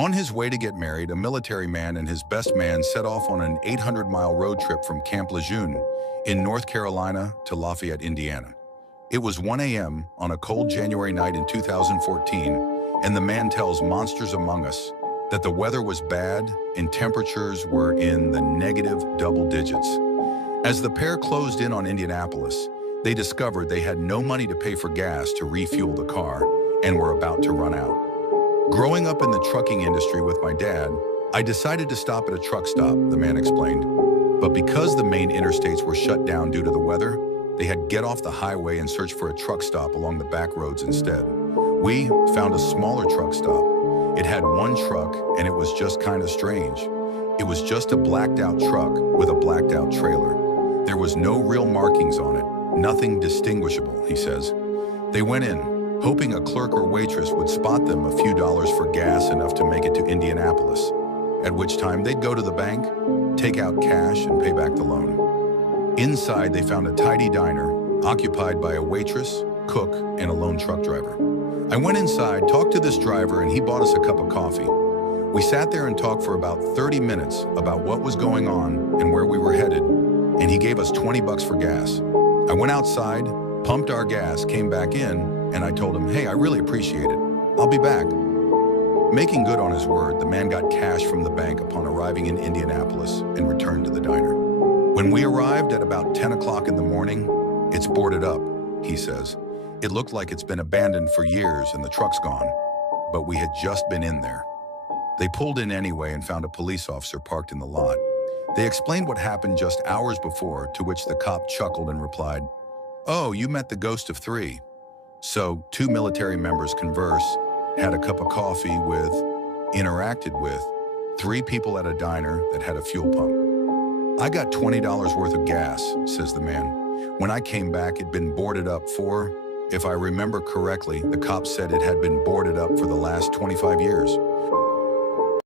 On his way to get married, a military man and his best man set off on an 800-mile road trip from Camp Lejeune in North Carolina to Lafayette, Indiana. It was 1 a.m. on a cold January night in 2014, and the man tells Monsters Among Us that the weather was bad and temperatures were in the negative double digits. As the pair closed in on Indianapolis, they discovered they had no money to pay for gas to refuel the car and were about to run out. Growing up in the trucking industry with my dad, I decided to stop at a truck stop, the man explained. But because the main interstates were shut down due to the weather, they had to get off the highway and search for a truck stop along the back roads instead. We found a smaller truck stop. It had one truck, and it was just kind of strange. It was just a blacked-out truck with a blacked-out trailer. There was no real markings on it, nothing distinguishable, he says. They went in, hoping a clerk or waitress would spot them a few dollars for gas enough to make it to Indianapolis, at which time they'd go to the bank, take out cash, and pay back the loan. Inside, they found a tidy diner, occupied by a waitress, cook, and a lone truck driver. I went inside, talked to this driver, and he bought us a cup of coffee. We sat there and talked for about 30 minutes about what was going on and where we were headed, and he gave us $20 for gas. I went outside, pumped our gas, came back in, and I told him, "Hey, I really appreciate it. I'll be back." Making good on his word, the man got cash from the bank upon arriving in Indianapolis and returned to the diner. When we arrived at about 10 o'clock in the morning, it's boarded up, he says. It looked like it's been abandoned for years and the truck's gone, but we had just been in there. They pulled in anyway and found a police officer parked in the lot. They explained what happened just hours before, to which the cop chuckled and replied, "Oh, you met the ghost of three." So, two military members converse, had a cup of coffee with, interacted with, three people at a diner that had a fuel pump. "I got $20 worth of gas," says the man. "When I came back, it'd been boarded up for, if I remember correctly, the cop said it had been boarded up for the last 25 years.